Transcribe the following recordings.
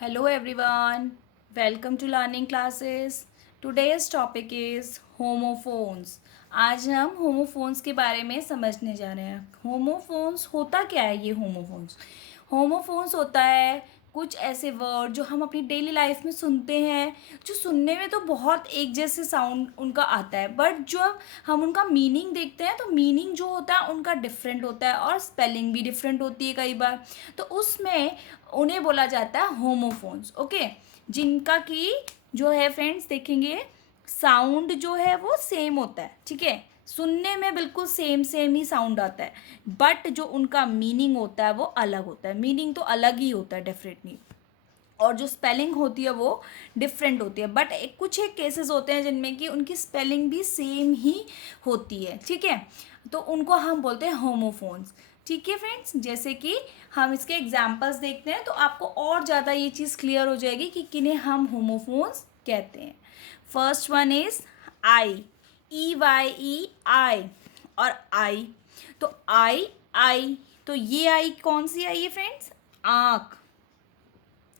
Hello everyone, welcome to learning classes. Today's topic is homophones. आज हम homophones के बारे में समझने जा रहे हैं. होमोफोन्स होता क्या है ये होमोफोन्स होता है कुछ ऐसे वर्ड जो हम अपनी डेली लाइफ में सुनते हैं, जो सुनने में तो बहुत एक जैसे साउंड उनका आता है, बट जब हम उनका मीनिंग देखते हैं तो मीनिंग जो होता है उनका डिफरेंट होता है और स्पेलिंग भी डिफरेंट होती है कई बार. तो उसमें उन्हें बोला जाता है होमोफोन्स. ओके, जिनका कि जो है फ्रेंड्स देखेंगे साउंड जो है वो सेम होता है. ठीक है, सुनने में बिल्कुल सेम सेम ही साउंड आता है, बट जो उनका मीनिंग होता है वो अलग होता है. मीनिंग तो अलग ही होता है डेफिनेटली, और जो स्पेलिंग होती है वो डिफरेंट होती है. बट कुछ एक केसेस होते हैं जिनमें कि उनकी स्पेलिंग भी सेम ही होती है. ठीक है, तो उनको हम बोलते हैं होमोफोन्स. ठीक है फ्रेंड्स, जैसे कि हम इसके एग्जाम्पल्स देखते हैं तो आपको और ज़्यादा ये चीज़ क्लियर हो जाएगी कि किन्हें हम होमोफोन्स कहते हैं. First one is I, EYE और आई. तो आई, तो ये आई कौन सी आई है फ्रेंड्स? आँख.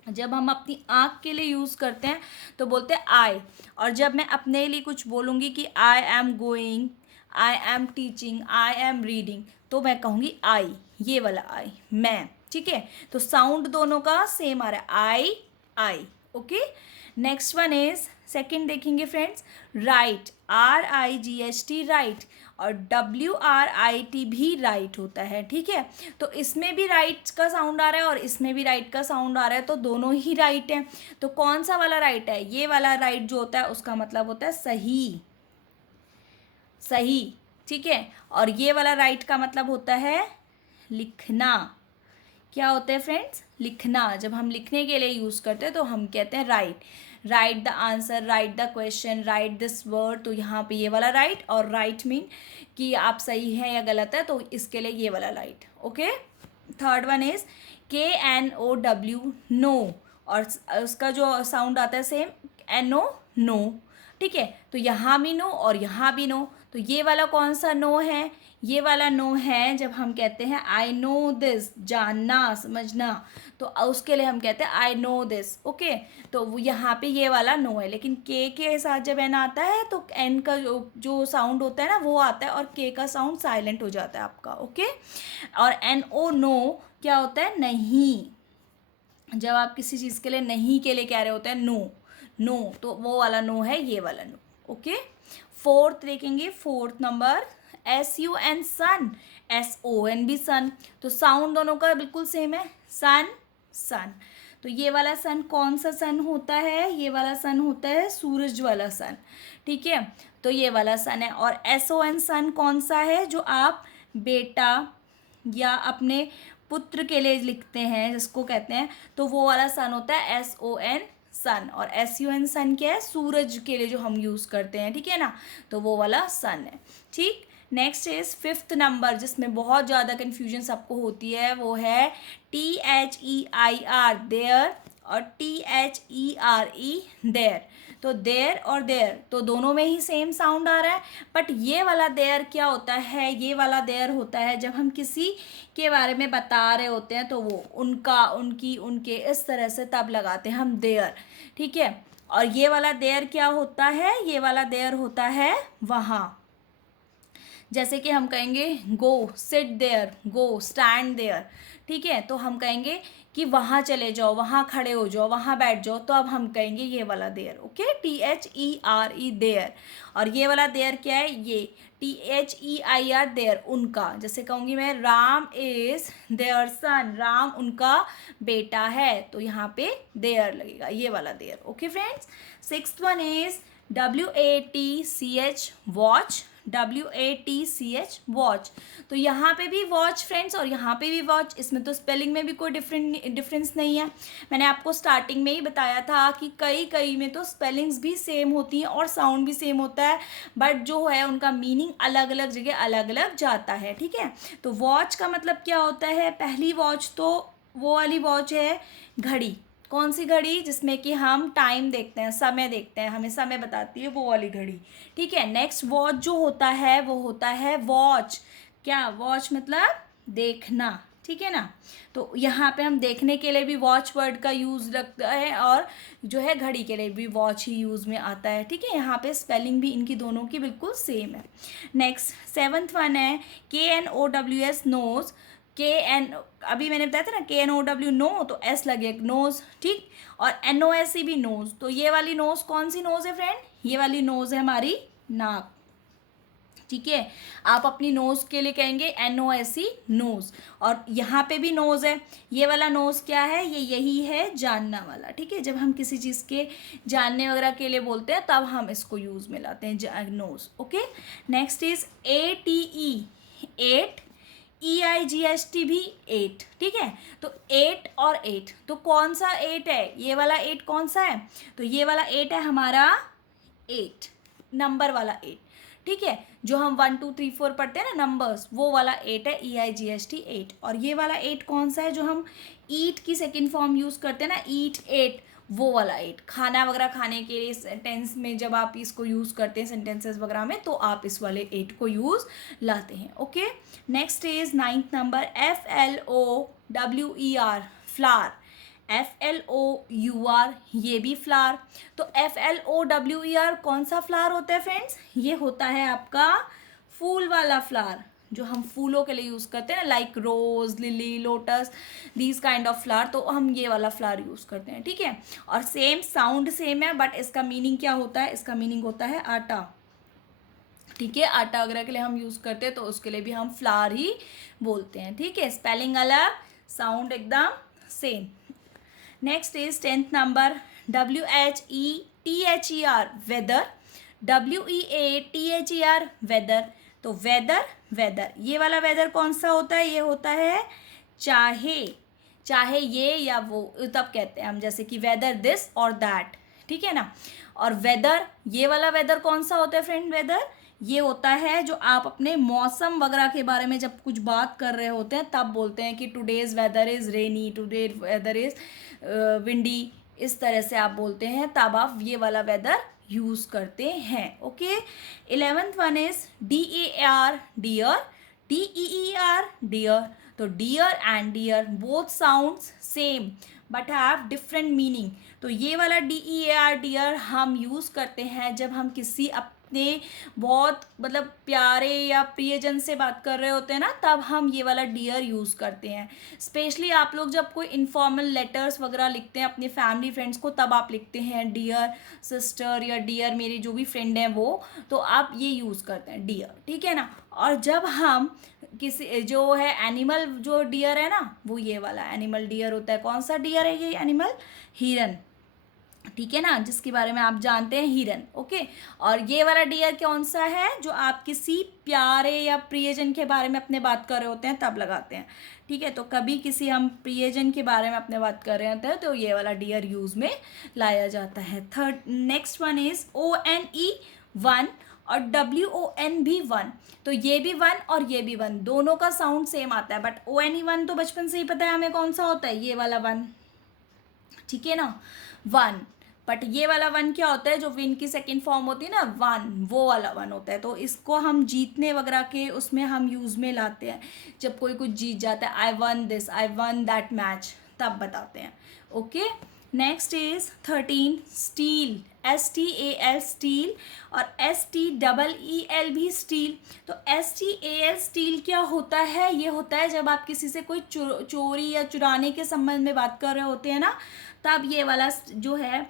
जब हम अपनी आँख के लिए यूज़ करते हैं तो बोलते हैं आई. और जब मैं अपने लिए कुछ बोलूँगी कि I am going, I am teaching, I am reading, तो मैं कहूँगी आई, ये वाला आई, मैं. ठीक है, तो साउंड दोनों का सेम आ रहा है, I. Okay, next one is second देखेंगे फ्रेंड्स, राइट, RIGHT, राइट. और WRIT भी राइट होता है. ठीक है, तो इसमें भी राइट का साउंड आ रहा है और इसमें भी राइट का साउंड आ रहा है, तो दोनों ही राइट है. तो कौन सा वाला राइट है? ये वाला राइट जो होता है उसका मतलब होता है सही. ठीक है, और ये वाला राइट का मतलब होता है लिखना. क्या होता है फ्रेंड्स? लिखना. जब हम लिखने के लिए यूज़ करते हैं तो हम कहते हैं right. Right the answer, right the question, right this word. तो यहाँ पे ये वाला राइट, और राइट मीन कि आप सही है या गलत है, तो इसके लिए ये वाला right. Okay, third one is KNOW, know. और उसका जो साउंड आता है सेम, NO, नो. ठीक है, तो यहाँ भी नो और यहाँ भी नो. तो ये वाला कौन सा नो है? ये वाला नो है जब हम कहते हैं आई नो दिस, जानना, समझना, तो उसके लिए हम कहते हैं आई नो दिस. ओके, तो वो यहाँ पे ये वाला नो है, लेकिन के साथ जब एन आता है तो एन का जो साउंड होता है ना वो आता है, और के का साउंड साइलेंट हो जाता है आपका. ओके, और NO, नो, क्या होता है? नहीं. जब आप किसी चीज़ के लिए नहीं के लिए कह रहे होते हैं नो, तो वो वाला नो है, ये वाला नो. ओके, फोर्थ देखेंगे, फोर्थ नंबर SUN, सन. SON भी सन. तो साउंड दोनों का बिल्कुल सेम है, सन. तो ये वाला सन कौन सा सन होता है? ये वाला सन होता है सूरज वाला सन. ठीक है, तो ये वाला सन है. और SON सन कौन सा है? जो आप बेटा या अपने पुत्र के लिए लिखते हैं जिसको कहते हैं, तो वो वाला सन होता है SON, सन. और SUN सन क्या है? सूरज के लिए जो हम यूज़ करते हैं. ठीक है ना, तो वो वाला सन है. ठीक, नेक्स्ट इज फिफ्थ नंबर, जिसमें बहुत ज़्यादा कन्फ्यूजन सबको होती है, वो है THEIR, देयर, और THERE, देयर. तो देयर और देयर तो दोनों में ही सेम साउंड आ रहा है, बट ये वाला देयर क्या होता है? ये वाला देयर होता है जब हम किसी के बारे में बता रहे होते हैं तो वो उनका, उनकी, उनके, इस तरह से तब लगाते हैं हम देयर. ठीक है, और ये वाला देयर क्या होता है? ये वाला देयर होता है वहाँ. जैसे कि हम कहेंगे go, sit there, go, stand there. ठीक है, तो हम कहेंगे कि वहाँ चले जाओ, वहाँ खड़े हो जाओ, वहाँ बैठ जाओ, तो अब हम कहेंगे ये वाला देयर. Okay, THERE, there. और ये वाला देयर क्या है? ये THEIR, देयर, उनका. जैसे कहूँगी मैं राम इज देयर सन, राम उनका बेटा है, तो यहाँ पे देयर लगेगा, ये वाला there. Okay friends, sixth one is WATCH, watch. WATCH, watch. तो यहाँ पे भी वॉच फ्रेंड्स और यहाँ पे भी वॉच. इसमें तो स्पेलिंग में भी कोई डिफरेंस नहीं है. मैंने आपको स्टार्टिंग में ही बताया था कि कई में तो स्पेलिंग्स भी सेम होती हैं और साउंड भी सेम होता है, बट जो है उनका मीनिंग अलग अलग जगह अलग अलग जाता है. ठीक है, तो वॉच का मतलब क्या होता है? पहली वॉच तो वो वाली वॉच है, घड़ी. कौन सी घड़ी? जिसमें कि हम टाइम देखते हैं, समय देखते हैं, हमें समय बताती है, वो वाली घड़ी. ठीक है, नेक्स्ट वॉच जो होता है वो होता है वॉच. क्या? वॉच मतलब देखना. ठीक है ना। तो यहाँ पे हम देखने के लिए भी वॉच वर्ड का यूज़ रखता है और जो है घड़ी के लिए भी वॉच ही यूज़ में आता है, ठीक है। यहाँ पे स्पेलिंग भी इनकी दोनों की बिल्कुल सेम है। नेक्स्ट 7th वन है KNOWS नोज। KN अभी मैंने बताया था ना KNOW नो, तो S लगे नोज, ठीक। और NOSE भी नोज। तो ये वाली नोज कौन सी नोज है फ्रेंड? ये वाली नोज है हमारी नाक, ठीक है। आप अपनी नोज के लिए कहेंगे NOSE नोज। और यहाँ पे भी नोज है। ये वाला नोज क्या है? ये यही है जानना वाला, ठीक है। जब हम किसी चीज़ के जानने वगैरह के लिए बोलते हैं तब हम इसको यूज़ में लाते हैं nose, okay. Next is ATE 8, EIGHT भी 8, ठीक है। तो 8 और 8, तो कौन सा 8 है? ये वाला 8 कौन सा है? तो ये वाला 8 है हमारा 8 नंबर वाला 8, ठीक है। जो हम 1 2 3 4 पढ़ते हैं ना नंबर्स, वो वाला 8 है EIGHT 8। और ये वाला 8 कौन सा है? जो हम ईट की सेकेंड फॉर्म यूज़ करते हैं ना, ईट 8, वो वाला 8। खाना वगैरह खाने के लिए सेंटेंस में जब आप इसको यूज़ करते हैं सेंटेंसेस वगैरह में, तो आप इस वाले 8 को यूज़ लाते हैं, okay. Next is 9th number FLOWER flower. FLOUR ये भी फ्लावर। तो FLOWER कौन सा फ्लावर होता है फ्रेंड्स? ये होता है आपका फूल वाला फ्लावर, जो हम फूलों के लिए यूज़ करते हैं ना, like rose, lily, lotus, these kind of flower. तो हम ये वाला फ्लावर यूज़ करते हैं, ठीक है। और सेम साउंड सेम है, बट इसका मीनिंग क्या होता है? इसका मीनिंग होता है आटा, ठीक है। आटा वगैरह के लिए हम यूज़ करते हैं, तो उसके लिए भी हम फ्लावर ही बोलते हैं, ठीक है। स्पेलिंग अलग, साउंड एकदम same. Next is 10th number WHETHER whether. WEATHER weather. तो वेदर, वेदर, ये वाला वेदर कौन सा होता है? ये होता है चाहे, चाहे ये या वो, तब कहते हैं हम, जैसे कि वेदर दिस और दैट, ठीक है ना। और वेदर, ये वाला वेदर कौन सा होता है फ्रेंड? वेदर ये होता है जो आप अपने मौसम वगैरह के बारे में जब कुछ बात कर रहे होते हैं तब बोलते हैं कि today's weather is rainy, today weather is windy, इस तरह से आप बोलते हैं, तब आप ये वाला वेदर यूज़ करते हैं, okay. 11th one is DEAR dear, DEER dear. तो dear and dear both sounds same but have different meaning. तो ये वाला DEAR डियर हम यूज़ करते हैं जब हम किसी अपने बहुत मतलब प्यारे या प्रियजन से बात कर रहे होते हैं ना, तब हम ये वाला डियर यूज़ करते हैं। स्पेशली आप लोग जब कोई इनफॉर्मल लेटर्स वगैरह लिखते हैं अपने फैमिली फ्रेंड्स को, तब आप लिखते हैं डियर सिस्टर या डियर मेरी जो भी फ्रेंड है वो, तो आप ये यूज़ करते हैं डियर, ठीक है ना। और जब हम किसी जो है एनिमल, जो डियर है ना, वो ये वाला एनिमल डियर होता है। कौन सा डियर है ये एनिमल? हिरन, ठीक है ना, जिसके बारे में आप जानते हैं हिरन, ओके। और ये वाला डियर कौन सा है? जो आप किसी प्यारे या प्रियजन के बारे में अपने बात कर रहे होते हैं तब लगाते हैं, ठीक है। तो कभी किसी हम प्रियजन के बारे में अपने बात कर रहे होते हैं तो ये वाला डियर यूज़ में लाया जाता है। नेक्स्ट वन इज ONE 1 और WON भी 1। तो ये भी 1 और ये भी 1, दोनों का साउंड सेम आता है, बट ONE 1 तो बचपन से ही पता है हमें कौन सा होता है, ये वाला 1, ठीक है ना, 1। बट ये वाला 1 क्या होता है? जो विन की सेकेंड फॉर्म होती है ना 1, वो वाला 1 होता है। तो इसको हम जीतने वगैरह के उसमें हम यूज़ में लाते हैं, जब कोई कुछ जीत जाता है, I one this, I one that match, तब बताते हैं, okay. Next is 13 steel, STAL steel और STEEL भी स्टील। तो STAL स्टील क्या होता है? ये होता है जब आप किसी से कोई चोरी या चुराने के संबंध में बात कर रहे होते हैं ना, तब ये वाला जो है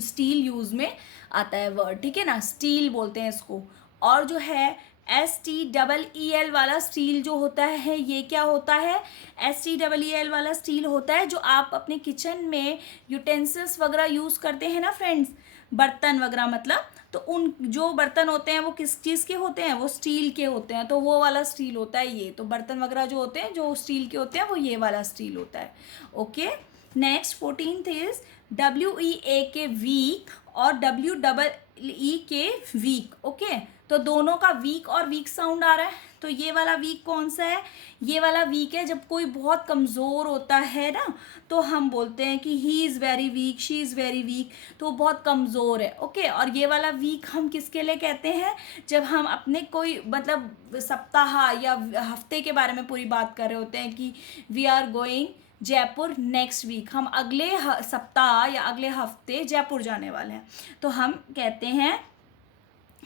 स्टील यूज़ में आता है वर्ड, ठीक है ना, स्टील बोलते हैं इसको। और जो है STEEL वाला स्टील जो होता है, ये क्या होता है? STEEL वाला स्टील होता है जो आप अपने किचन में यूटेंसिल्स वगैरह यूज़ करते हैं ना फ्रेंड्स, बर्तन वगैरह मतलब, तो उन जो बर्तन होते हैं वो किस चीज़ के होते हैं? वो स्टील के होते हैं, तो वो वाला स्टील होता है ये। तो बर्तन वगैरह जो होते हैं जो स्टील के होते हैं वो ये वाला स्टील होता है, okay. Next 14th is WEA के वीक और WEE के वीक, ओके। तो दोनों का वीक और वीक साउंड आ रहा है, तो ये वाला वीक कौन सा है? ये वाला वीक है जब कोई बहुत कमज़ोर होता है ना, तो हम बोलते हैं कि he is very weak, she is very weak, तो वो बहुत कमज़ोर है। ओके, और ये वाला वीक हम किसके लिए कहते हैं? जब हम अपने कोई मतलब सप्ताह या हफ्ते के बारे में पूरी बात कर रहे होते हैं कि we are going Jaipur next week, हम अगले सप्ताह या अगले हफ्ते जयपुर जाने वाले हैं, तो हम कहते हैं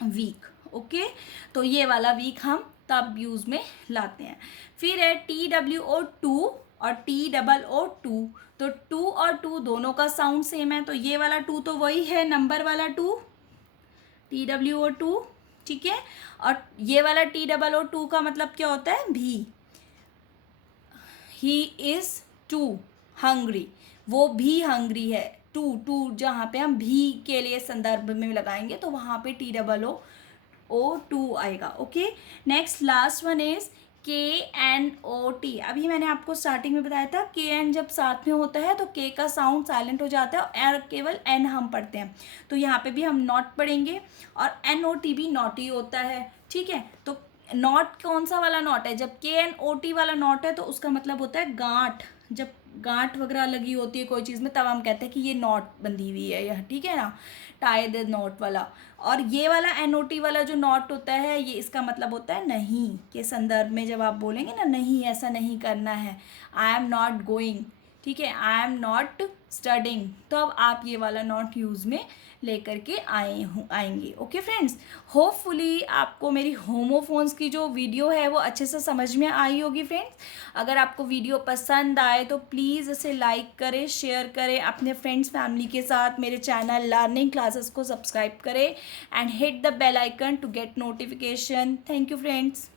वीक। ओके, तो ये वाला वीक हम तब यूज़ में लाते हैं। फिर है TWO2 और TOO2, तो 2 और 2 दोनों का साउंड सेम है, तो ये वाला 2 तो वही है नंबर वाला 2, TWO2, ठीक है। और ये वाला TOO2 का मतलब क्या होता है? भी। ही इज़ टू हंग्री, वो भी हंग्री है। टू जहाँ पे हम भी के लिए संदर्भ में लगाएंगे तो वहाँ पे TOO2 आएगा। Okay, next last one is KNOT। अभी मैंने आपको स्टार्टिंग में बताया था KN जब साथ में होता है तो K का साउंड साइलेंट हो जाता है और केवल N हम पढ़ते हैं, तो यहाँ पे भी हम नॉट पढ़ेंगे और NOT भी नॉटी होता है, ठीक है। तो नॉट कौन सा वाला नॉट है? जब KNOT वाला नॉट है तो उसका मतलब होता है गांठ, जब गांठ वगैरह लगी होती है कोई चीज़ में तब हम कहते हैं कि ये नॉट बंधी हुई है यह, ठीक है ना, टाई द नॉट वाला। और ये वाला NOT वाला जो नॉट होता है ये इसका मतलब होता है नहीं के संदर्भ में, जब आप बोलेंगे ना नहीं ऐसा नहीं करना है, आई एम नॉट गोइंग, ठीक है, आई एम नॉट स्टडिंग, तो अब आप ये वाला नॉट यूज़ में लेकर के आएंगे। ओके फ्रेंड्स, होपफुली आपको मेरी होमोफोन्स की जो वीडियो है वो अच्छे से समझ में आई होगी फ्रेंड्स। अगर आपको वीडियो पसंद आए तो प्लीज़ इसे लाइक करें, शेयर करें अपने फ्रेंड्स फैमिली के साथ, मेरे चैनल लर्निंग क्लासेस को सब्सक्राइब करें and hit the bell icon to get notification. Thank you friends.